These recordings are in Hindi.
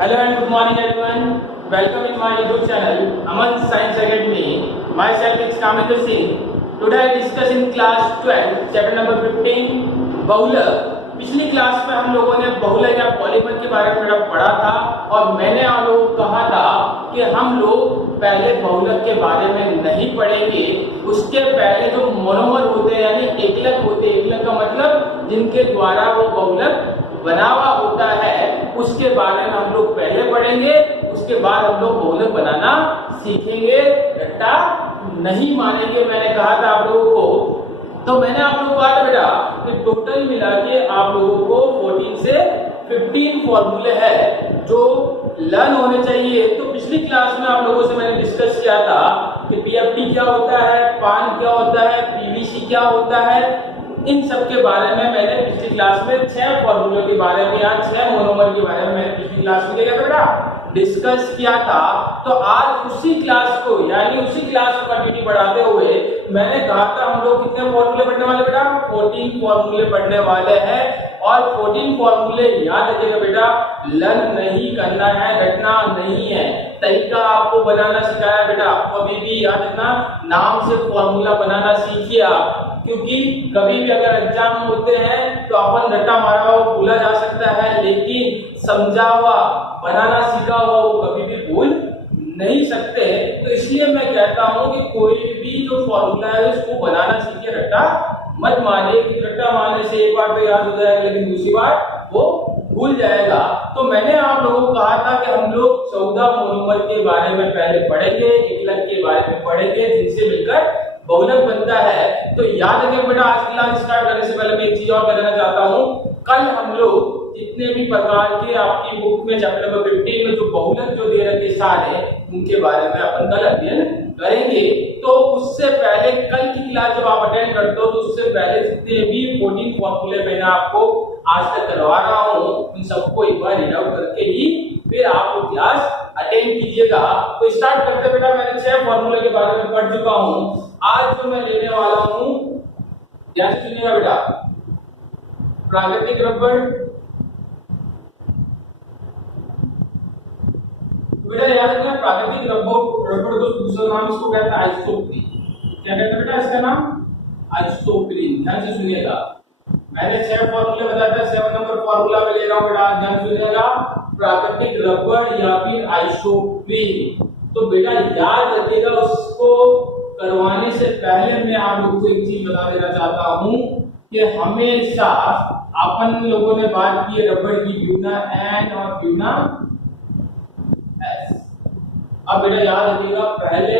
Hello and good morning everyone. Welcome in my YouTube channel Aman Science Academy. Myself is Kamendra Singh. Today I discuss in class 12 chapter number 15 बहुलक. पिछली क्लास में हम लोगों ने बहुलक या पॉलीमर के बारे में पढ़ा था और मैंने आप लोगों को कहा था कि हम लोग पहले बहुलक के बारे में नहीं पढ़ेंगे, उसके पहले जो मोनोमर होते हैं यानी एकलक होते हैं, एकलक का मतलब जिनके द्वारा वो बहुलक बना हुआ होता है, उसके बारे में हम लोग पहले पढ़ेंगे। उसके बाद हम लोग बहुलक बनाना सीखेंगे, रट्टा नहीं मानेंगे। मैंने कहा था आप लोगों को, तो मैंने आप लोगों को कहा था बेटा कि टोटल मिला के आप लोगों को 14 से 15 फॉर्मूले है जो लर्न होने चाहिए। तो पिछली क्लास में आप लोगों से मैंने डिस्कस किया था कि पीएफटी क्या होता है, पान क्या होता है, पीवीसी क्या होता है, इन सब के बारे में मैंने पिछली क्लास में 6 फॉर्मूलों के बारे में या 6 मोनोमर के बारे में मैंने पिछली क्लास में क्या बेटा डिस्कस किया था। तो आज उसी क्लास को यानी उसी क्लास को कंटिन्यू बढ़ाते हुए मैंने कहा था हम लोग कितने फॉर्मूले पढ़ने वाले बेटा 14 फॉर्मूले पढ़ने वाले हैं। और 14 फॉर्मूले याद रखिएगा बेटा, लर्न नहीं करना है, रटना नहीं है। तरीका आपको बनाना सिखाया बेटा, आपको अभी भी याद रखना, नाम से फॉर्मूला बनाना सीखिए आप, क्योंकि कभी भी अगर एग्जाम होते हैं तो अपन रट्टा मारा हुआ भूला जा सकता है, लेकिन समझा हुआ बनाना सीखा हुआ वो कभी भी भूल नहीं सकते। तो इसलिए मैं कहता हूं कि कोई भी जो फॉर्मूला है उसको बनाना सीखिए, रट्टा मत मानिए कि रट्टा मारने से एक बार तो याद हो जाएगा लेकिन दूसरी बार वो भूल जाएगा। तो मैंने आप लोगों को कहा था कि हम लोग 14 मोनोमर के बारे में पहले पढ़ेंगे, एकलक के बारे में पढ़ेंगे जिनसे मिलकर बहुलक बनता है। तो याद रखिए बेटा, आज क्लास स्टार्ट करने से पहले मैं एक चीज और कहना चाहता हूं, कल हम लोग जितने भी प्रकार के आपकी बुक में चैप्टर नंबर 15 में जो बहुलक जो दे रखे सारे उनके बारे में अपन कल अध्ययन करेंगे। तो उससे पहले कल की क्लास जब आप अटेंड करते हो तो उससे पहले जितने भी 14 फॉर्मूले मैंने आपको आज तक करवा रहा हूं उन सबको एक बार रीड आउट करके ही फिर आप वो क्लास अटेंड कीजिएगा। तो स्टार्ट करते बेटा, मैंने 6 फॉर्मूले के बारे में पढ़ चुका हूं। आज जो मैं लेने वाला हूं ध्यान से सुनिएगा बेटा, प्राकृतिक रबड़। बेटा याद रखना, प्राकृतिक रबड़ को दूसरा नाम इसको कहता है आइसोप्रीन। क्या कहते हैं बेटा इसका नाम? आइसोप्रीन। ध्यान से सुनिएगा, मैंने 6 फॉर्मूले बताया था, 7 नंबर फॉर्मूला में ले रहा हूं बेटा, ध्यान से सुनिएगा, प्राकृतिक रबड़ या फिर आइसोप्रीन। तो बेटा याद रखिएगा, उसको करवाने से पहले मैं आप लोगों को एक चीज बता देना चाहता हूं कि हमेशा अपन लोगों ने बात की रबड़ की ब्यूना एन और ब्यूना एस। अब बेटा याद रखिएगा, पहले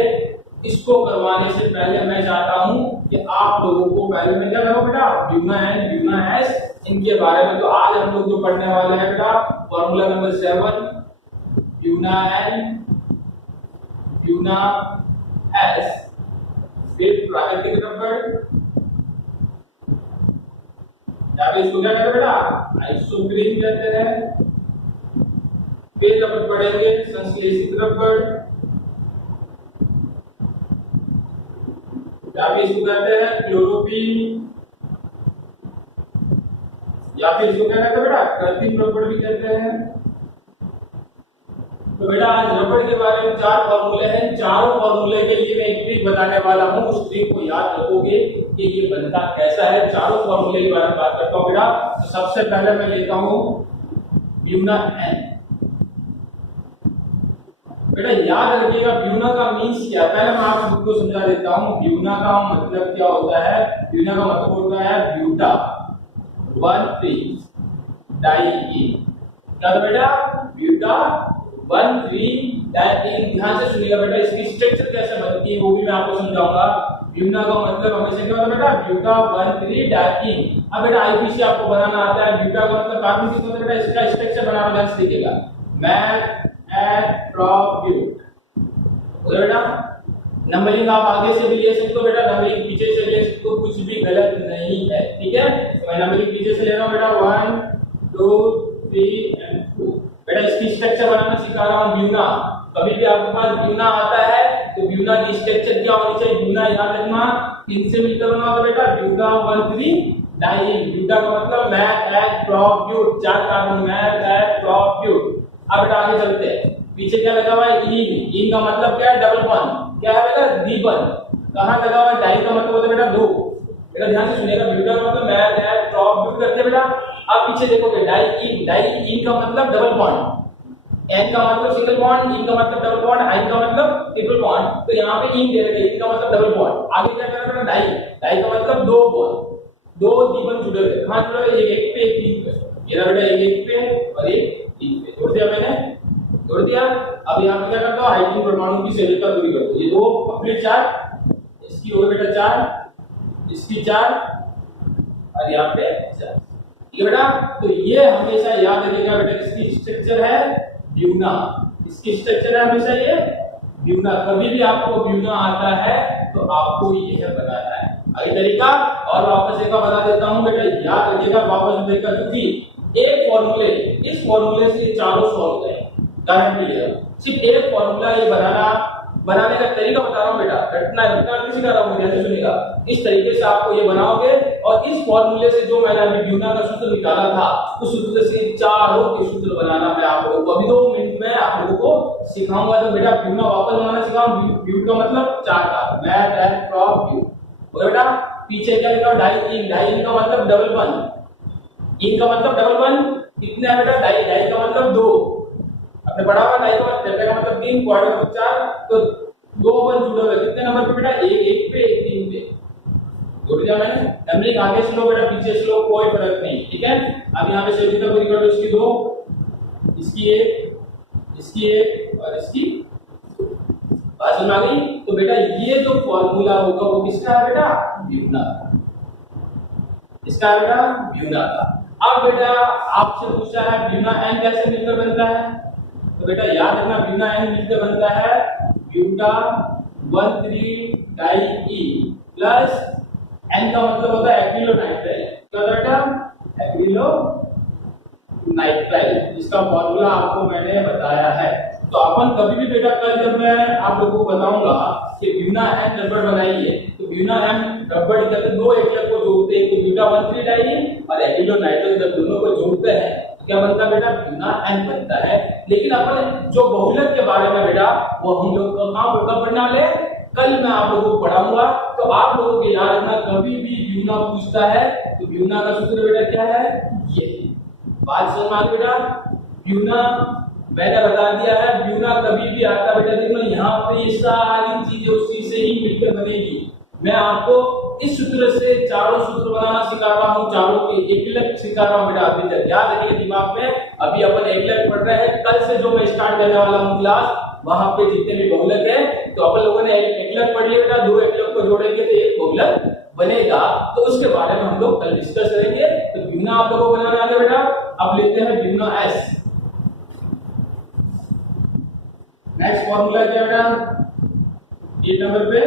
इसको करवाने से पहले मैं चाहता हूं कि आप लोगों को पहले मैं क्या करूं बेटा, ब्यूना एन ब्यूना एस इनके बारे में। तो आज हम लोग जो पढ़ने वाले हैं बेटा formula number 7 buna N buna S, फिर प्राकृतिक रबड़ या फिर इसको क्या कहते हैं बेटा आइसोप्रीन कहते हैं। फिर अपन पढ़ेंगे संश्लेषित रबड़ या फिर इसको कहते हैं क्लोरोफिल या फिर इसको क्या कहते हैं बेटा कृत्रिम रबड़ भी कहते हैं। तो बेटा आज रबड़ के बारे में 4 फॉर्मूले हैं, चारों फॉर्मूले के लिए मैं एक ट्रिक बताने वाला हूं, उस ट्रिक को याद रखोगे कि ये बनता कैसा है। चारों फॉर्मूले के बारे में बात करता हूं बेटा। तो सबसे पहले मैं लेता हूं ब्यूना एन। बेटा याद रखिएगा ब्यूना का मीन्स क्या है, पहले मैं आपको समझा देता हूं। ब्यूना का मतलब क्या होता है? ब्यूना का मतलब होता है ब्यूटा 1,3 डाइईन। क्या बेटा ब्यूटा 1,3 डाइईन। ध्यान से सुनिएगा बेटा, इसकी स्ट्रक्चर कैसे बनती है वो भी मैं आपको समझाऊंगा। ब्यूना का मतलब हमेशा क्या होता है बेटा ब्यूटा 1,3 डाइईन। अब बेटा आईपीसी आपको बनाना आता है, ब्यूटा का मतलब कार्बन किस होता है बेटा, इसका स्ट्रक्चर बनाना ध्यान से देखिएगा, मैथ एट्रोब्यूट बेटा। नंबरिंग आप आगे से भी ले सकते हो बेटा, नंबरिंग पीछे से ले सकते हो, कुछ भी गलत नहीं है, ठीक है। तो मैं नंबरिंग पीछे से ले रहा हूं बेटा 1 2 3 एंड 4। बेटा इसकी स्ट्रक्चर बनाना सिखा रहा हूं ब्यूना। कभी भी आपके पास ब्यूना आता है तो ब्यूना की स्ट्रक्चर क्या होनी चाहिए? ब्यूना याद रखना किनसे मिलकर बना होता है बेटा ब्यूटा 1,3 डाइईन। ब्यूटा का मतलब मैथ एट्रोब्यूट, 4 कार्बन मैथ एट्रोब्यूट। अब बेटा आगे चलते हैं। पीछे क्या लगा हुआ है? इन। इन का मतलब क्या है? Double bond. क्या है बेटा? द्विबंध। कहां लगा हुआ है? डाई का मतलब होता है बेटा दो। बेटा ध्यान से सुनिएगा, ब्यूटा का मतलब मैं दैट ड्रॉप ब्यूट करते हैं बेटा। अब पीछे देखोगे डाई इन। डाई इन का मतलब डबल बॉन्ड, एन का मतलब सिंगल बॉन्ड, इन का मतलब डबल बॉन्ड, आइन का मतलब ट्रिपल बॉन्ड। तो यहाँ पे इन दे रखे, इन का मतलब डबल बॉन्ड। आगे क्या कर रहा है? डाई। डाई का मतलब दो बॉन्ड, दो द्विबंध जुड़े हुए। कहां जुड़े हुए? एक पे एक तीन पे। ये बेटा एक पे और एक तीन पे जोड़ दिया मैंने, जोड़ दिया। अब यहाँ पे क्या करता हूँ? हाइड्रोजन परमाणु की शेल का दूरी करता हूँ। ये दो कंप्लीट चार, इसकी हो गई बेटा चार, इसकी चार और यहाँ पे चार। ठीक है बेटा। तो ये हमेशा याद रखिएगा बेटा, इसकी स्ट्रक्चर है ब्यूना। इसकी स्ट्रक्चर है हमेशा ये ब्यूना। कभी भी आपको ब्यूना आता है तो आपको यह बनाना है। आगे तरीका और वापस एक बार बता देता हूं बेटा, याद रखिएगा वापस देखकर, क्योंकि एक फॉर्मूले, इस फॉर्मूले से ये चारों सॉल्व है गारंटी है। सिर्फ एक फॉर्मूला ये बनाने का तरीका बता रहा हूं बेटा, रटना नहीं सिखा रहा हूं, ध्यान सुनिएगा। इस तरीके से आपको ये बनाओगे और इस फॉर्मूले से जो मैंने अभी ब्यूना का सूत्र निकाला था, उस सूत्र से चारों के सूत्र बनाना मैं आप लोगों को अभी 2 मिनट में आप लोगों को सिखाऊंगा। तो बेटा ब्यूना वापस बनाना सिखाऊं। ब्यू का मतलब चार का, मैं दैट ड्रॉप ब्यू। और बेटा पीछे क्या लिखा? डाई इन। डाई इन का मतलब डबल बॉन्ड, इन का मतलब डबल बॉन्ड। कितने है बेटा? डाई। डाई का मतलब दो, आपने पढ़ा हुआ। डाई का मतलब 3, क्वार्टर का 4, तो दो बॉन्ड जुड़े हुए। कितने नंबर पे बेटा? एक पे एक तीन पे जोड़ दिया मैंने। नंबरिंग आगे स्लो बेटा, पीछे स्लो, कोई फर्क नहीं। ठीक है। अब यहाँ पे शेल का पूरी कर दो, इसकी दो, इसकी एक, इसकी एक और इसकी बात समझ आ गई? तो बेटा ये जो फॉर्मूला होगा वो किसका है बेटा? ब्यूना का। इसका है बेटा ब्यूना का। अब बेटा आपसे पूछा है ब्यूना एन कैसे मिलकर बनता है? तो बेटा याद रखना, ब्यूना एन मिलकर बनता है buta 1,3 di ene plus N का मतलब होता है एक्रिलोनाइट्राइल। क्या होता है बेटा? एक्रिलोनाइट्राइल, जिसका फॉर्मूला आपको मैंने बताया है। तो अपन कभी भी बेटा कल जब मैं आप लोगों को बताऊंगा कि ब्यूना एन रबड़ बनाइए, तो ब्यूना एन रबड़ जब दो एकलक को जोड़ते हैं तो ब्यूटा 1,3 डाई और एक्रिलोनाइट्राइल जब दोनों को जोड़ते हैं तो क्या बनता है बेटा? ब्यूना एन बनता है। लेकिन अपन जो बहुलक के बारे में बेटा वो हम लोग कब पढ़ने वाले? कल मैं आप लोगों को पढ़ाऊंगा। तो आप लोगों को याद रखना, कभी भी ब्यूना पूछता है तो ब्यूना का सूत्र बेटा क्या है? ये बात समझ में आ गई बेटा? ब्यूना मैंने बता दिया है, ब्यूना कभी भी आता बेटा, देखो यहाँ पे ये सारी चीजें उसी से ही मिलकर बनेगी। मैं आपको इस सूत्र से चारों सूत्र बनाना सिखा रहा हूँ, चारों के एकलक सिखा रहा हूँ बेटा। अभी तक याद रखिए दिमाग में, अभी अपन एकलक पढ़ रहे हैं। कल से जो मैं स्टार्ट करने वाला हूँ क्लास, वहां पे जितने भी बहुलक है तो अपन लोगों ने एकलक पढ़ लिया बेटा, दो एकलक को जोड़ेंगे तो एक बहुलक बनेगा। तो उसके बारे में हम लोग कल डिस्कस करेंगे। तो ब्यूना आप लोगों को बनाना है बेटा। अब लेते हैं ब्यूना एस। नेक्स्ट फॉर्मूला क्या बेटा? 8 नंबर पे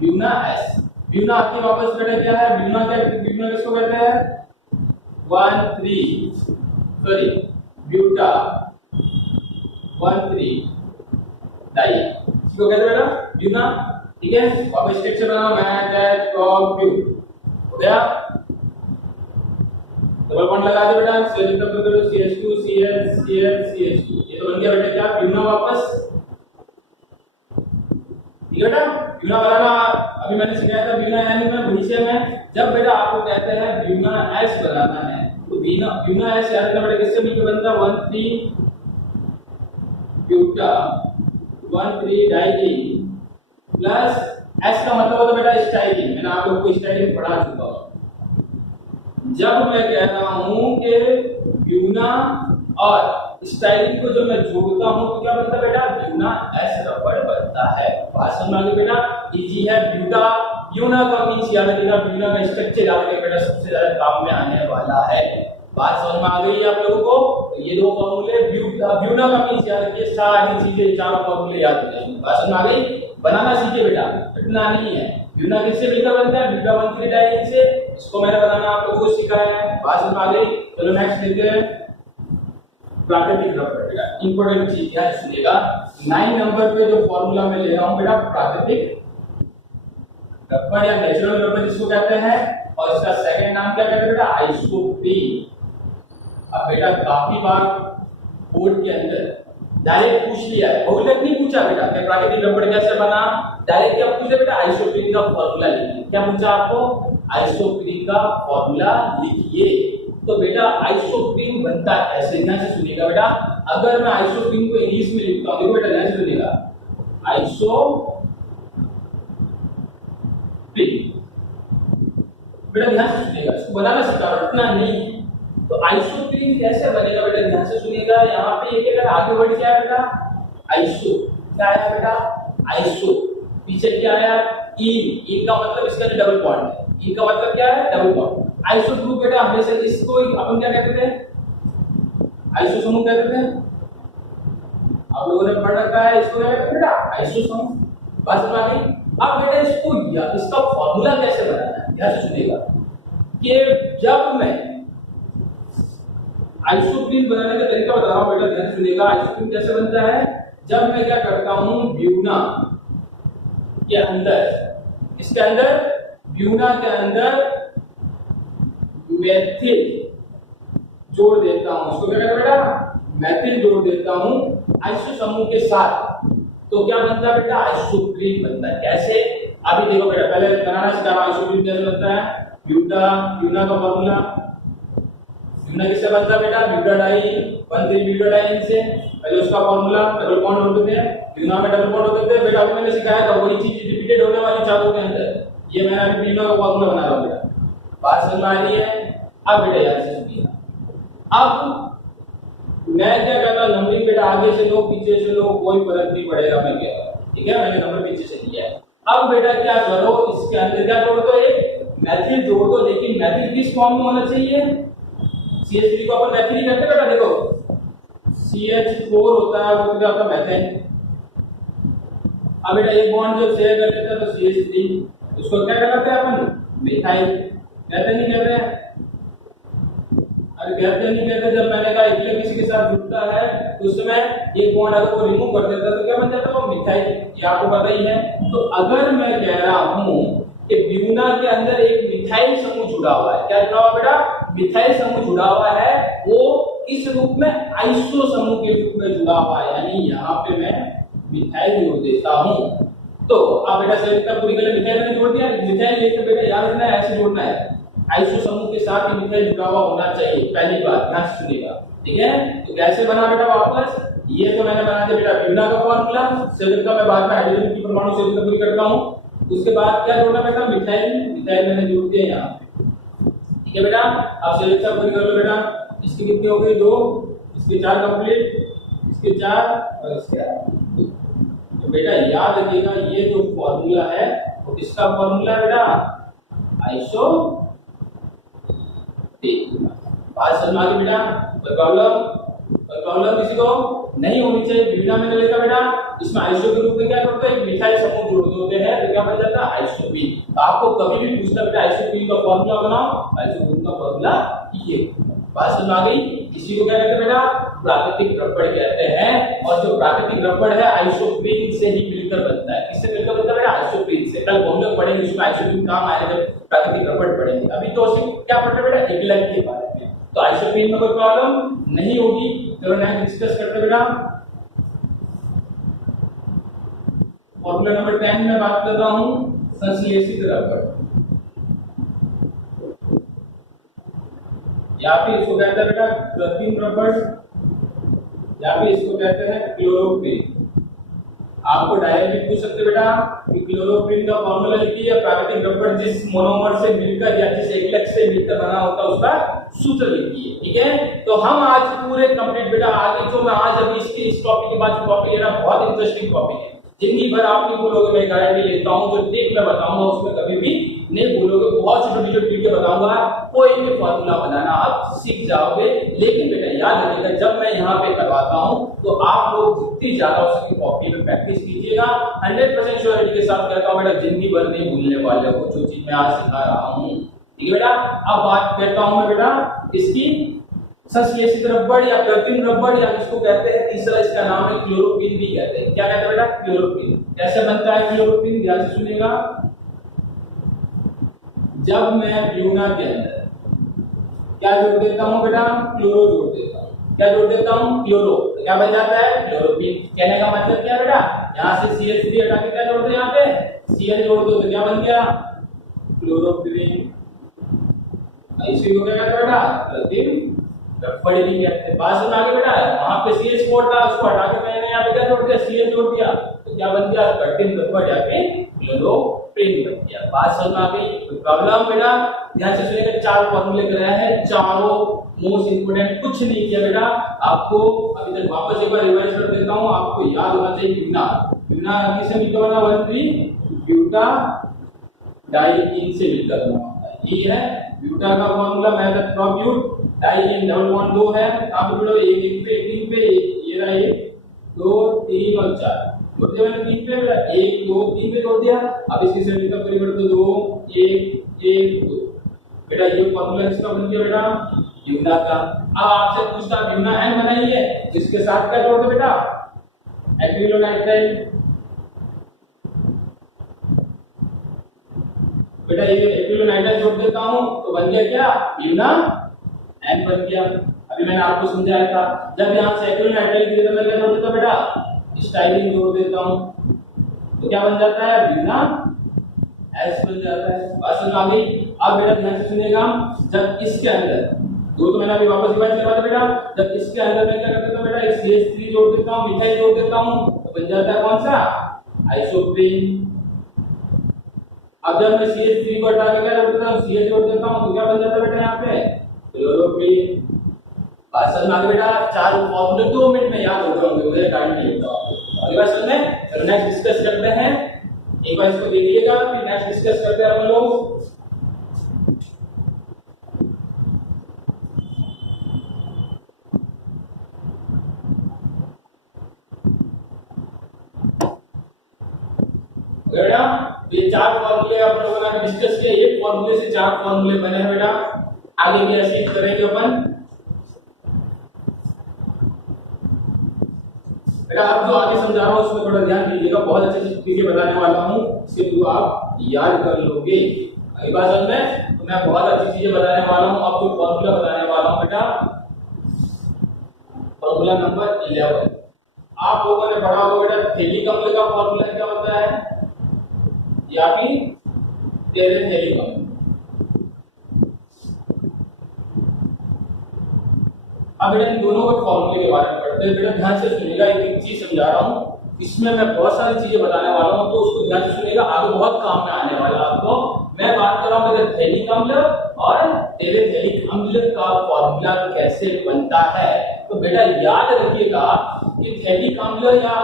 ब्यूना एस। ब्यूना आपके वापस बेटा क्या है? ब्यूना क्या, ब्यूना किसको कहते हैं? 1,3 सॉरी ब्यूटा 1,3 डाई, इसको कहते हैं बेटा ब्यूना। ठीक है। वापस स्ट्रक्चर बनाओ, मैं दैट ड्रॉप ब्यू हो गया। डबल बॉन्ड लगा दे बेटा, सेल का करो CH2 Cl Cl CH2, ये तो बन गया बेटा क्या? ब्यूना वापस। ठीक है बेटा। ब्यूना बनाना अभी मैंने सिखाया था ब्यूना यानी में भविष्य में जब बेटा आपको कहते हैं ब्यूना एस बनाना है तो ब्यूना एस याद रखना बेटा किससे मिलकर बनता है? 1,3 ब्यूटा 1,3 डाई प्लस एस का मतलब होता है बेटा स्टाइलिन। मैंने आप लोगों को स्टाइलिन पढ़ा चुका हूं। जब मैं कह रहा हूं कि ब्यूना और स्टाइलिन को जो मैं जोड़ता हूं तो क्या बनता है बेटा? ब्यूना एस रबड़ बनता है। बात समझ में आ गई बेटा? इजी है। ब्यूटा ब्यूना का मींस याद रखिएगा, ब्यूना का स्ट्रक्चर याद रखिएगा बेटा, सबसे ज्यादा काम में आने वाला है। बात समझ में आ गई है आप लोगों को? तो ये दो फॉर्मूले ब्यूना का मींस याद रखिए, सारी चीजें चारों फॉर्मूले याद रखिए। बात समझ में आ गई? बनाना सीखिए बेटा, रटना नहीं है। ब्यूना किससे मिलकर बनता है? ब्यूटा 1,3 डाई से। इसको मैंने बनाना आप लोगों को सिखाया है। बात समझ में आ गई? चलो नेक्स्ट लेते हैं प्राकृतिक रबड़ बेटा। इंपॉर्टेंट चीज ध्यान सुनिएगा, 9 नंबर पे जो फॉर्मूला मैं ले रहा हूं बेटा प्राकृतिक रबड़ या नेचुरल रबड़ जिसको कहते हैं, और इसका सेकंड नाम क्या कहते हैं बेटा? आइसोप्रीन। अब बेटा काफी बार बोर्ड के अंदर डायरेक्ट पूछ लिया है, बहुलक नहीं पूछा बेटा कि प्राकृतिक रबड़ कैसे बना, डायरेक्ट क्या पूछा बेटा, आइसोप्रीन का फॉर्मूला लिखिए। क्या पूछा आपको, आइसोप्रीन का फॉर्मूला लिखिए। तो बेटा आइसोप्रीन बनता ऐसे, ध्यान से सुनिएगा बेटा, अगर मैं आइसोप्रीन को इंग्लिश में लिखता हूं, देखो बेटा ध्यान से सुनिएगा, आइसोप्रीन, बेटा ध्यान से सुनिएगा, इसको बनाना सीखा, रटना नहीं। तो आइसोप्रीन कैसे बनेगा बेटा, ध्यान से सुनिएगा, यहाँ पे ये क्या आगे बढ़ गया बेटा, आइसो क्या आया बेटा, आइसो, पीछे क्या आया, इन का मतलब इसका डबल बॉन्ड है, इन का मतलब क्या है, डबल बॉन्ड। आइसो ग्रुप बेटा हमेशा इसको अपन क्या कहते थे, आइसो समूह कहते थे, आप लोगों ने पढ़ रखा है, इसको क्या कहते हैं बेटा, आइसो समूह। बात समझ आ गई। अब बेटा इसको इसका फॉर्मूला कैसे बनाना है, ध्यान से सुनिएगा, कि जब मैं आइसोप्रीन बनाने का तरीका बता रहा हूं बेटा, ध्यान से सुनिएगा, आइसोप्रीन कैसे बनता है, जब मैं क्या करता हूं, ब्यूना के अंदर, इसके अंदर ब्यूना के अंदर मेथिल जोड़ देता हूं, इसको क्या कहते हैं बेटा, मेथिल जोड़ देता हूं आइसो समूह के साथ, तो क्या बनता है बेटा, आइसोप्रीन बनता है। कैसे, अभी देखो बेटा, पहले बनाना सिखा रहा हूं आइसोप्रीन कैसे बनता है। ब्यूटा का फॉर्मूला, ब्यूना किससे बनता है बेटा, ब्यूटाडाइन, 1,3 ब्यूटाडाइन से, पहले उसका फॉर्मूला, डबल बॉन्ड होते थे, ब्यूना में डबल बॉन्ड होते थे बेटा, अभी मैंने सिखाया था, वही चीज रिपीटेड होने वाली चारों के अंदर, ये मैंने अभी ब्यूना का फॉर्मूला बना रहा हूं बेटा, बात समझ में आ रही है। अब बेटा याद से सुनिए, अब मैं क्या कहता हूं, नंबरिंग बेटा आगे से लो पीछे से लो कोई फर्क नहीं पड़ेगा, मैं कह रहा हूं, ठीक है, मैंने नंबर पीछे से लिया है। अब बेटा क्या करो, इसके अंदर क्या जोड़ दो, एक मैथिल जोड़ दो, लेकिन मैथिल किस फॉर्म में होना चाहिए, CH3 को अपन मैथिल ही करते बेटा, देखो CH4 होता है वो क्या होता है, मैथिल। अब बेटा एक बॉन्ड जब शेयर कर लेता है तो CH3, उसको क्या कहते हैं अपन, मिथाइल, कहते नहीं कहते हैं, अरे कहते नहीं कहते, जब मैंने कहा इथीलिन किसी के साथ जुड़ता है तो उस समय एक बॉन्ड अगर वो रिमूव कर देता है तो क्या बन जाता है, वो मिथाइल, ये आपको पता ही है। तो अगर मैं कह रहा हूं कि ब्यूना के अंदर एक मिथाइल समूह जुड़ा हुआ है, क्या जुड़ा हुआ बेटा, मिथाइल समूह जुड़ा हुआ है, वो इस रूप में आइसो समूह के रूप में जुड़ा हुआ है, यानी यहाँ पे मैं मिथाइल जोड़ देता हूं। तो अब बेटा सेल का पूरी कलर मिथाइल में जोड़ दिया, मिथाइल लेकर बेटा याद रखना है, ऐसे जोड़ना है, आइसो समूह के साथ ही मिथाइल जुड़ा हुआ होना चाहिए, पहली बात ध्यान से सुनिएगा, ठीक है। तो कैसे बना बेटा, वापस ये तो मैंने बना दिया बेटा ब्यूना का फॉर्मूला, सेल का मैं बाद में हाइड्रोजन की परमाणु से पूरी करता हूं, उसके बाद क्या जोड़ना बेटा, मिथाइल, मिथाइल मैंने जोड़ दिया यहाँ पे, ठीक है बेटा। अब सेल का पूरी कर लो बेटा, इसकी कितनी हो गई, 2, इसके 4 कंप्लीट, इसके 4 और इसके 8। तो बेटा याद रखिएगा ये जो फॉर्मूला है वो किसका फॉर्मूला है बेटा, आइसो, बात समझ आ गई बेटा, कोई प्रॉब्लम किसी को नहीं होनी चाहिए। ब्यूना में लिखा बेटा, इसमें आइसो के रूप में क्या करते हैं, मिथाइल समूह जोड़ देते हैं तो क्या बन जाता है, आइसोप्रीन। आपको कभी भी पूछना बेटा आइसोप्रीन का फॉर्मूला बनाओ, आइसोप्रीन का फॉर्मूला ये, बात समझ आ गई। इसी को क्या कहते हैं बेटा, प्राकृतिक रबड़ कहते हैं, और जो प्राकृतिक रबड़ है आइसोप्रीन से ही मिलकर बनता है। किससे मिलकर बनता है बेटा, आइसोप्रीन से। कल हम लोग पढ़ेंगे इसमें आइसोप्रीन काम आएगा जब प्राकृतिक रबड़ पढ़ेंगे, अभी तो सिर्फ क्या पढ़ रहे बेटा, एकलक के बारे में। तो आइसोप्रीन में कोई प्रॉब्लम नहीं होगी। चलो नेक्स्ट डिस्कस करते हैं बेटा, फॉर्मूला नंबर 10 में बात कर रहा हूं, संश्लेषित रबड़, या फिर इसको कहते हैं बेटा कृत्रिम रबड़, या फिर इसको कहते हैं क्लोरोप्रीन। आपको डायरेक्ट भी पूछ सकते बेटा कि क्लोरोप्रीन का फॉर्मूला लिखिए, प्राकृतिक रबड़ जिस मोनोमर से मिलकर या जिस एकलक से मिलकर बना होता है उसका सूत्र लिखिए, ठीक है। तो हम आज पूरे कंप्लीट बेटा, आगे जो मैं आज अभी इसके इस टॉपिक के बाद जो टॉपिक है ना, बहुत इंटरेस्टिंग टॉपिक है, जिंदगी भर आप नहीं भूलोगे, मैं गारंटी लेता हूं। जो टिप मैं बताऊंगा उसमें कभी भी नहीं भूलोगे, बहुत छोटी छोटी टिप बताऊंगा, कोई भी फॉर्मूला बनाना आप सीख जाओगे। लेकिन बेटा याद रखिएगा, जब मैं यहाँ पे करवाता हूँ तो आप लोग जितनी ज्यादा हो सके कॉपी में प्रैक्टिस कीजिएगा। 100% श्योरिटी के साथ कहता हूँ बेटा, जिंदगी भर नहीं भूलने वाले हो जो चीज मैं आज सिखा रहा हूँ, ठीक है बेटा। अब बात करता हूँ मैं बेटा इसकी संश्लेषित रबड़ या कृत्रिम रबड़, या जिसको कहते हैं तीसरा इसका नाम है क्लोरोप्रीन भी कहते हैं। क्या कहते हैं बेटा, क्लोरोप्रीन। कैसे बनता है क्लोरोप्रीन, ध्यान से सुनिएगा। जब मैं ब्यूना के अंदर क्या जोड़ देता हूं बेटा, क्लोरो जोड़ देता हूं। क्या जोड़ देता हूँ क्लोरो, तो क्या बन जाता है क्लोरोफिन। कहने का मतलब क्या बेटा, यहाँ से CH3 हटा के क्या जोड़ दो, यहाँ पे Cl जोड़ दो, तो क्या बन गया क्लोरोफिन। इसी को क्या कहते हैं बेटा कृत्रिम रबड़ भी कहते हैं। बात सुन आगे बेटा, वहां पे CH4 था, उसको हटा के मैंने यहाँ पे क्या जोड़ दिया Cl जोड़ दिया, तो क्या बन गया कृत्रिम रबड़ जाके क्लोरोफिन बन गया। बात समझ में आ गई, कोई प्रॉब्लम बेटा? ध्यान से सुनिएगा, 4 फॉर्मूले कराया है, चारों मोस्ट इंपोर्टेंट, कुछ नहीं किया बेटा आपको। अभी तक वापस एक बार रिवाइज कर देता हूँ, आपको याद होना चाहिए ब्यूटा। ब्यूटा किससे मिलकर बना 1,3 ब्यूटा डाइईन से मिलकर बना होता है। ये है ब्यूटा का formula, method from bute. Diene double bond 2 है, कहां पे जुड़े, एक एक पे, 3 पे, ये रहा 1 2 3 और 4 जोड़ दिया मैंने 3 पे बेटा, 1 2 3 पे जोड़ दिया। अब इसकी सेटिंग का परिवर्तन 2 1 1 2 बेटा, ये फॉर्मूला किसका बन गया बेटा ब्यूटा का। अब आपसे पूछता ब्यूटा एन बनाइए, इसके साथ क्या जोड़ दो बेटा एक्रिलोनाइट्राइल। बेटा ये एक्रिलोनाइट्राइल जोड़ देता हूं तो बन गया क्या ब्यूटा एन बन गया। अभी मैंने आपको समझाया था, जब यहां से एक्रिलोनाइट्राइल की जगह मैं क्या जोड़ देता बेटा स्टाइलिन जोड़ देता हूं, तो क्या बन जाता है ब्यूटा एस बन जाता है। बात समझ आ गई? अब बेटा ध्यान से सुनिएगा, जब इसके अंदर दो, तो मैंने अभी वापस रिवाइज करवा दिया बेटा, जब इसके अंदर मैं क्या कर देता हूं बेटा CH3 जोड़ देता हूं, मिथाइल जोड़ देता हूं, तो बन जाता है कौन सा आइसोप्रीन। अब जब मैं CH3 को हटा के क्या जोड़ देता हूं CH जोड़ देता हूं, तो क्या बन जाता है बेटा यहाँ पे क्लोरोफिन। बात समझ में आ गई बेटा? 4 फॉर्मूले 2 मिनट में याद हो जाएंगे, मुझे गारंटी देता हूं। अगली बात समझ में, चलो नेक्स्ट डिस्कस करते हैं। एक बार इसको देखिएगा, फिर नेक्स्ट डिस्कस करते हैं हम लोग। बेटा ये 4 फॉर्मूले आप लोगों ने डिस्कस किया, एक फॉर्मूले से 4 फॉर्मूले बने हैं बेटा। आगे भी ऐसे ही करेंगे अपन। बेटा आप जो आगे समझा रहा हूं उसमें थोड़ा ध्यान दीजिएगा, बहुत अच्छी चीजें बताने वाला हूं, इसके थ्रू आप याद कर लोगे। अगली बात समझ में, तो मैं बहुत अच्छी चीजें बताने वाला हूं, आपको फॉर्मूला बताने वाला हूं बेटा। फॉर्मूला नंबर 11 आप लोगों ने पढ़ा होगा बेटा, थैलिक अम्ल का फॉर्मूला क्या होता है, या फिर थैलिक अम्ल। अब बेटा इन दोनों के फॉर्मूले के बारे में पढ़ते हैं। बेटा ध्यान से सुनिएगा, एक चीज समझा रहा हूं, इसमें मैं बहुत सारी चीजें बताने वाला हूं, तो उसको ध्यान से सुनिएगा, आगे बहुत काम में आने वाला आपको। मैं बात कर रहा हूं बेटा थैलिक अम्ल और टेरेथैलिक अम्ल का फॉर्मूला कैसे बनता है। तो बेटा याद रखिएगा कि थैलिक अम्ल या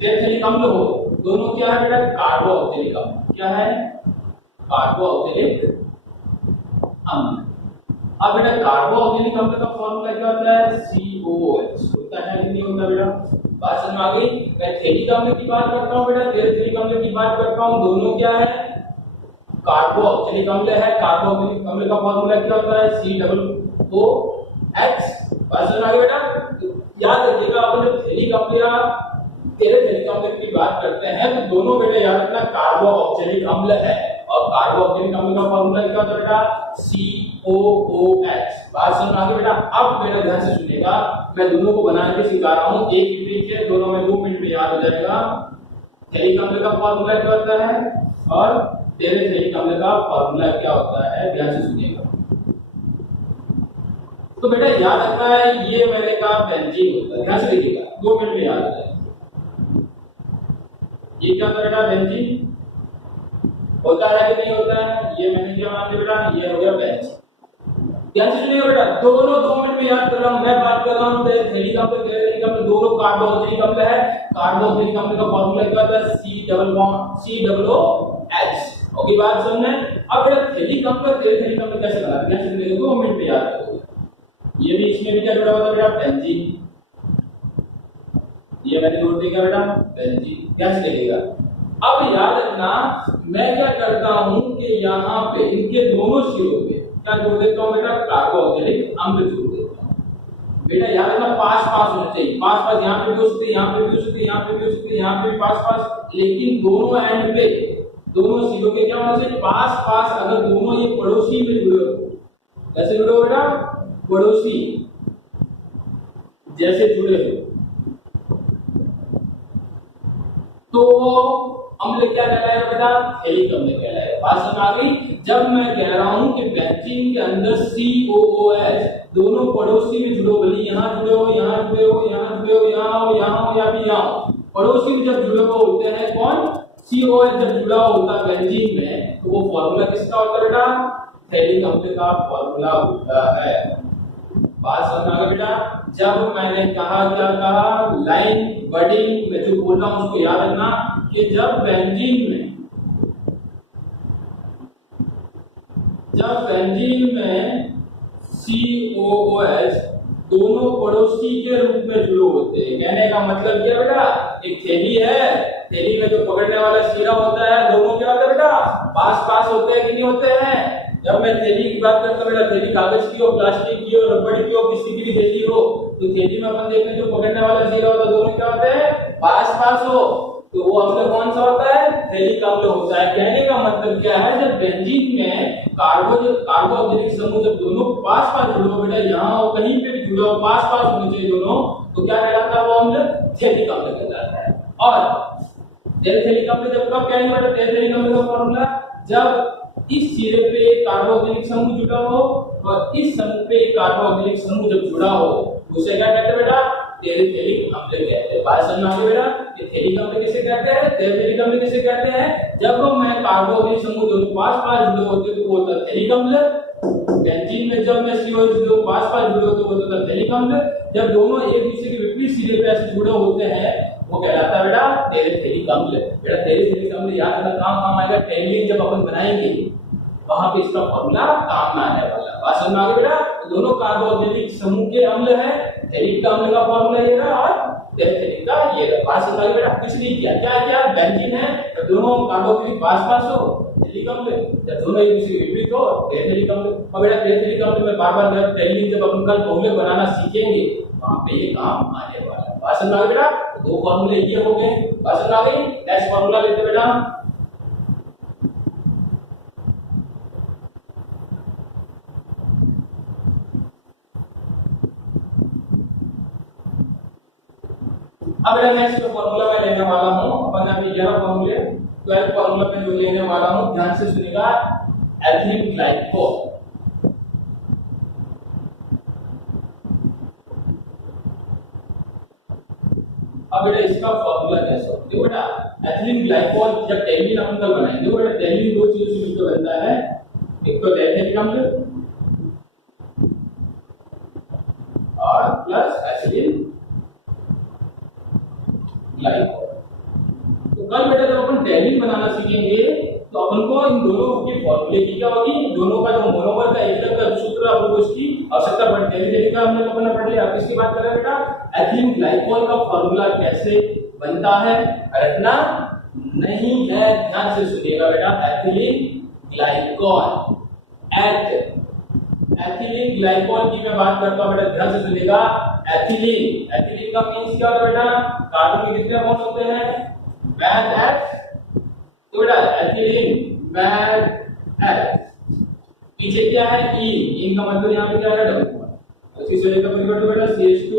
टेरेथैलिक अम्ल हो, दोनों क्या है बेटा कार्बोक्सिलिक अम्ल। क्या है कार्बोक्सिलिक अम्ल। अब बेटा कार्बोक्सिलिक अम्ल का फॉर्मूला क्या होता है COH होता है कि नहीं होता बेटा? बात समझ में आ गई? मैं थैलिक अम्ल की बात करता हूं बेटा, टेरेथैलिक अम्ल की बात करता हूं, दोनों क्या है कार्बोक्सिलिक अम्ल है। कार्बोक्सिलिक अम्ल का फॉर्मूला क्या होता है COOH। बात समझ में आ गई बेटा? याद रखिएगा, अपन जब थैलिक अम्ल या टेरेथैलिक अम्ल की बात करते हैं तो दोनों बेटा याद रखना कार्बोक्सिलिक अम्ल है, और कार्बोक्सिलिक अम्ल का फॉर्मूला क्या होता है बेटा COOH। बात समझ में आ गई बेटा? अब बेटा ध्यान से सुनिएगा, मैं दोनों को बनाने के सिखा रहा हूं, एक ही ट्रिक है, दोनों में 2 मिनट में याद हो जाएगा। थैलिक अम्ल का फॉर्मूला क्या होता है और टेरेथैलिक अम्ल का फॉर्मूला क्या होता है, ध्यान से सुनिएगा। तो बेटा याद रखना है, ये मैंने कहा बेंजीन होता है, ध्यान से देखिएगा, 2 मिनट में याद हो जाएगा। ये क्या होता है बेटा बेंजीन होता है कि नहीं होता है, ये मैंने क्या मान लिया बेटा, ये हो गया बेंजीन। ध्यान से सुनिएगा बेटा, दोनों 2 मिनट में याद कर रहा हूं। मैं बात कर रहा हूं थैलिक अम्ल टेरेथैलिक अम्ल, दोनों कार्बोक्सिलिक अम्ल है। कार्बोक्सिलिक अम्ल का फॉर्मूला क्या होता है COOH। ओके बात समझ में? अब बेटा थैलिक अम्ल टेरेथैलिक अम्ल कैसे बनाते हैं, ध्यान से सुनिएगा, 2 मिनट में याद करोगे। ये भी इसमें भी क्या जुड़ा हुआ था बेटा बेंजीन, ये मैंने जोड़ दिया बेटा बेंजीन, ध्यान से देखिएगा। अब याद रखना, मैं क्या करता हूं कि यहाँ पे इनके दोनों सिरों पे क्या जोड़ देता हूं बेटा कार्बोक्सिलिक अम्ल जोड़ देता हूं। बेटा याद रखना पास पास होना चाहिए, पास पास, यहाँ पे भी हो सकते हैं, यहाँ पे भी हो सकते हैं, यहाँ पे भी हो सकते हैं, यहाँ पे भी पास पास, लेकिन दोनों एंड पे दोनों सिरों के क्या होना चाहिए पास पास। अगर दोनों ये पड़ोसी में जुड़े हो, कैसे जुड़े हो बेटा पड़ोसी, जैसे जुड़े हो तो अम्ल क्या कहलाएगा बेटा? थैलिक अम्ल कहलाएगा। बात समझ आ गई? जब मैं कह रहा हूं कि बेंजीन के अंदर COOH दोनों पड़ोसी में जुड़ो, भले यहाँ जुड़े हो, यहाँ जुड़े हो, यहाँ जुड़े हो, यहाँ हो, यहाँ हो या भी यहाँ हो, पड़ोसी में जब जुड़े हो होते हैं कौन? COOH जब जुड़ा होता है बेंजीन में तो वो फॉर्मूला किसका होता है बेटा? थैलिक अम्ल का फॉर्मूला होता है। बात समझ आ गई बेटा? जब मैंने कहा, क्या कहा, लाइन वर्डिंग में जो बोल रहा हूं उसको याद रखना कि जब बेंजीन में COOH दोनों पड़ोसी के रूप में जुड़े होते हैं। कहने का मतलब क्या बेटा? एक थैली है, थैली में जो पकड़ने वाला सिरा होता है दोनों क्या होता है बेटा? पास पास होते हैं कि नहीं होते हैं? जब मैं थैली की बात करता हूं बेटा, थैली कागज की हो, प्लास्टिक की हो, रबड़ की हो, किसी की भी थैली हो, तो थैली में अपन देखते हैं जो पकड़ने वाला सिरा होता है दोनों क्या होते हैं? पास पास हो, तो वो अम्ल कौन सा होता है? थैलिक अम्ल होता है। कहने का मतलब क्या है? जब बेंजीन में कार्बोक्सिलिक समूह जब दोनों पास पास जुड़े हो बेटा, यहाँ हो कहीं पे भी जुड़े हो, पास पास होने चाहिए दोनों, तो क्या कहलाता है वो अम्ल? थैलिक अम्ल कहलाता है। और थैलिक अम्ल जब कब कहेंगे बेटा? थैलिक अम्ल का फॉर्मूला जब इस सिरे पे एक कार्बोक्सिलिक समूह जुड़ा हो और इस समूह पे एक कार्बोक्सिलिक समूह जब जुड़ा हो उसे क्या कहते हैं बेटा? थैलिक अम्ल कहते हैं। बात समझ में आ गई बेटा? ये थैलिक अम्ल किसे कहते हैं? थैलिक अम्ल किसे कहते हैं? जब मैं कार्बोक्सिलिक समूह दोनों पास पास जुड़े होते तो वो होता है थैलिक अम्ल। बेंजीन में जब मैं COOH दोनों पास पास जुड़े होते तो वो होता है थैलिक अम्ल। जब दोनों एक दूसरे के विपरीत सिरे पे ऐसे जुड़े होते हैं वो कहलाता है बेटा थैलिक अम्ल। बेटा थैलिक अम्ल याद रखना काम आएगा। टैलिन जब अपन बनाएंगे वहां पे इसका फॉर्मूला काम में आने वाला है। बात समझ में आ गई बेटा? दोनों कार्बोक्सिलिक समूह के अम्ल है, थैलिक का अम्ल का फॉर्मूला ये रहा और थैलिक का ये रहा। बात समझ आ गई बेटा? कुछ नहीं किया, क्या किया? बेंजीन है तो दोनों कार्बोक्सिलिक पास पास हो, थैलिक अम्ल, जब दोनों एक दूसरे के विपरीत हो थैलिक अम्ल। और बेटा थैलिक अम्ल में बार-बार जब टैलिन जब अपन कल फॉर्मूले बनाना सीखेंगे वहां पे ये काम आने वाला है। बात समझ आ गई बेटा? दो फॉर्मूले ये हो गए। बात समझ आ गई? नेक्स्ट फॉर्मूला लेते बेटा। अब बेटा नेक्स्ट जो फॉर्मूला मैं लेने वाला हूं, अपन अभी 11 फॉर्मूले 12 फॉर्मूला में जो लेने वाला हूं ध्यान से सुनिएगा। Ethylene glycol. अब बेटा इसका फॉर्मूला कैसे होता है? देखो बेटा एथिलीन ग्लाइकोल जब टैलिन अपन कल बनाएंगे, देखो बेटा टैलिन दो चीजों से मिलकर बनता है, एक तो एथिलीन अम्ल और प्लस एथिलीन ग्लाइकोल। तो कल बेटा जब अपन टैलिन बनाना सीखेंगे तो अपन को इन दोनों के फॉर्मूले की क्या होगी? दोनों का जो मोनोमर का एक का सूत्र अपन को उसकी आवश्यकता पड़ती है। टैलिन का हमने तो अपना पढ़ लिया। अब इसकी बात करें बेटा एथिलीन ग्लाइकोल का फॉर्मूला कैसे बनता है? रटना नहीं है, ध्यान से सुनिएगा बेटा। एथिलीन ग्लाइकोल एथिलीन ग्लाइकोल की मैं बात करता हूं बेटा, ध्यान से सुनिएगा। एथिलीन का मींस क्या होता है बेटा? कार्बन के कितने बॉन्ड होते हैं? Math H. तो बेटा एथिलीन मैथ एच, पीछे क्या है? इन का मतलब यहां पे क्या है? Double bond. उसी से लेकर परिवर्तन बेटा CH2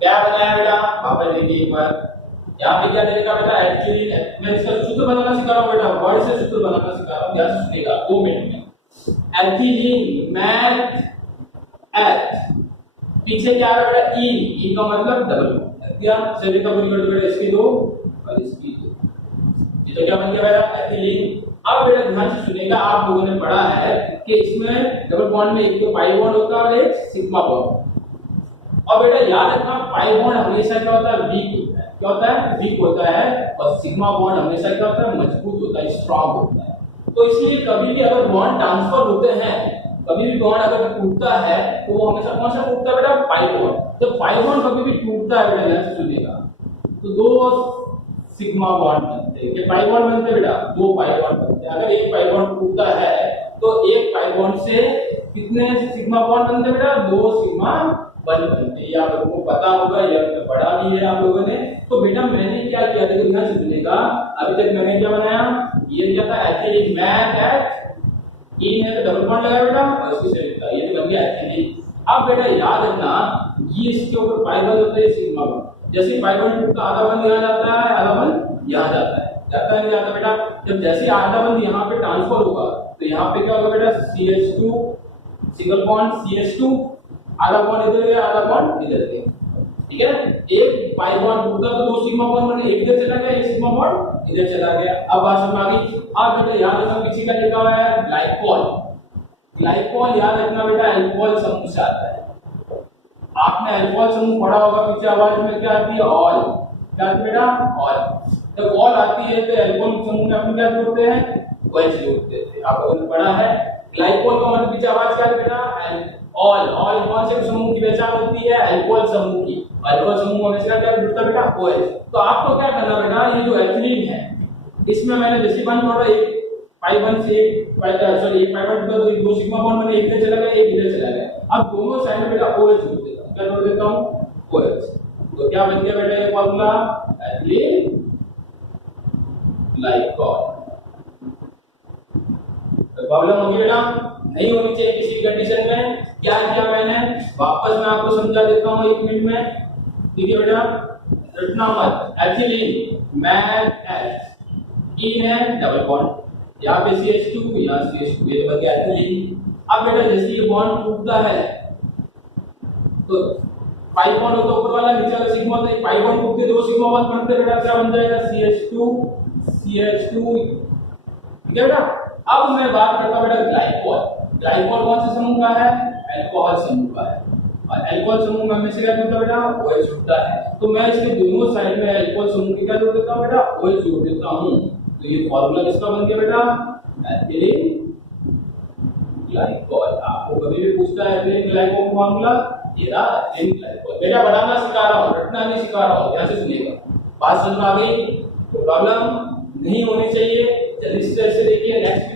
क्या बनाया बेटा? वापस देखिए एक बार, यहां पे क्या देगा बेटा? एथिलीन। मैं इसका सूत्र बनाना सिखा रहा हूं बेटा, वर्ड से सूत्र बनाना सिखा रहा हूं, ध्यान से सुनिएगा 2 मिनट में। एथिलीन मैथ एच, पीछे क्या आ रहा है बेटा? इन का मतलब डबल बॉन्ड। क्या से लेकर परिवर्तन बेटा इसकी 2 और इसकी 2, ये तो क्या बन गया बेटा? एथिलीन। अब बेटा ध्यान से सुनिएगा, आप लोगों ने पढ़ा है कि इसमें डबल बॉन्ड में एक तो पाई बॉन्ड होता है और एक सिग्मा बॉन्ड। और बेटा याद रखना पाई बॉन्ड हमेशा क्या होता है? वीक होता है। क्या होता है? वीक होता है। और सिग्मा बॉन्ड हमेशा क्या होता है? मजबूत होता है, स्ट्रांग होता है। तो इसलिए कभी भी अगर बॉन्ड ट्रांसफर होते हैं, कभी भी बॉन्ड अगर टूटता है तो वो हमेशा कौन सा टूटता है बेटा? Pi bond. जब पाई बॉन्ड कभी भी टूटता है बेटा, ध्यान से सुनिएगा, तो 2 सिग्मा बॉन्ड बनते हैं। ये पाई बॉन्ड बनते हैं बेटा? 2 पाई बॉन्ड बनते हैं। अगर एक पाई बॉन्ड टूटता है तो एक पाई बॉन्ड से कितने सिग्मा बॉन्ड बनते हैं बेटा? 2 सिग्मा बॉन्ड बनते हैं। ये आप लोगों को पता होगा, ये आपने पढ़ा भी है आप लोगों ने। तो बेटा मैंने क्या किया, देखो ध्यान से सुनिएगा। अभी तक मैंने क्या बनाया? ये क्या था? Ethylene math H. इन है तो डबल बॉन्ड लगाया बेटा और इसकी से लिखा, ये तो बन गया एथिलीन अब बेटा याद रखना ये इसके ऊपर पाई बंद होता है सिग्मा बंद। जैसे पाई बंद टूटता आधा बंद यहाँ जाता है, आधा बंद यहाँ जाता है, जाता है नहीं जाता बेटा। जब जैसे आधा बंद यहाँ पे ट्रांसफर होगा तो यहाँ पे क्या होगा बेटा, CH2 सिंगल बॉन्ड CH2, आधा बॉन्ड इधर गया, आधा बॉन्ड इधर गया, ठीक है। एक पाई बॉन्ड टूटा तो दो सिग्मा बॉन्ड बने, एक इधर चला गया, एक सिग्मा बॉन्ड इधर चला गया। अब बात समझ आ गई। अब बेटा याद रखना किसी का लिखा हुआ है ग्लाइकोल, ग्लाइकोल याद रखना बेटा अल्कोहल समूह से आता है। आपने अल्कोहल समूह पढ़ा होगा पीछे आवाज में क्या आती है, ऑल, क्या आती है बेटा, ऑल। जब ऑल आती है तो अल्कोहल समूह में अपन क्या जोड़ते हैं, OH जोड़ते थे, आपको पढ़ा है। ग्लाइकोल का मतलब पीछे आवाज क्या है बेटा, ऑल। ऑल कौन से समूह की पहचान होती है, अल्कोहल समूह की। अल्कोहल समूह हमेशा क्या जुड़ता है बेटा, OH। तो आपको क्या करना बेटा, ये जो एथिलीन है इसमें मैंने जैसे बंद पढ़ा, एक पाई बंद से एक सॉरी एक पाई बंद तो दो सिग्मा बॉन्ड मैंने एक इधर चला गया, एक इधर चला गया। अब दोनों साइड में बेटा OH जोड़ देता हूं, क्या जोड़ देता हूं, OH। तो क्या बन गया बेटा ये फार्मूला, एथिलीन ग्लाइकोल। प्रॉब्लम होगी बेटा, नहीं होनी चाहिए किसी कंडीशन में। क्या किया मैंने, वापस मैं आपको समझा देता हूं 1 मिनट में। ठीक है बेटा, रटना मत, एथिलीन मैथ इन है डबल बॉन्ड, यहाँ पे CH2 यहाँ CH2, ये तो बन गया एथिलीन। अब बेटा जैसे ये बॉन्ड टूटता है तो पाई बॉन्ड होता है ऊपर वाला, नीचे वाला सिग्मा होता है, पाई बॉन्ड टूटते दो सिग्मा बॉन्ड बनते बेटा, क्या बन जाएगा CH2 CH2, ठीक है बेटा। अब मैं बात करता हूं बेटा ग्लाइकोल। ग्लाइकोल कौन से समूह का है, अल्कोहल समूह का है, और अल्कोहल समूह में हमेशा क्या होता है बेटा, OH जुड़ता है। तो मैं इसके दोनों साइड में अल्कोहल समूह के क्या जोड़ देता हूं बेटा, OH जोड़ देता हूं। तो ये फार्मूला किसका बन गया बेटा, एथिलीन ग्लाइकोल। आपको कभी भी पूछता है एथिलीन ग्लाइकोल का फार्मूला, ये रहा एथिलीन ग्लाइकोल। बेटा बढ़ाना सिखा रहा हूं, रटना नहीं सिखा रहा हूं, ध्यान से सुनिएगा। बात समझ में आ गई? प्रॉब्लम नहीं होनी चाहिए। जल्दी से देखिए नेक्स्ट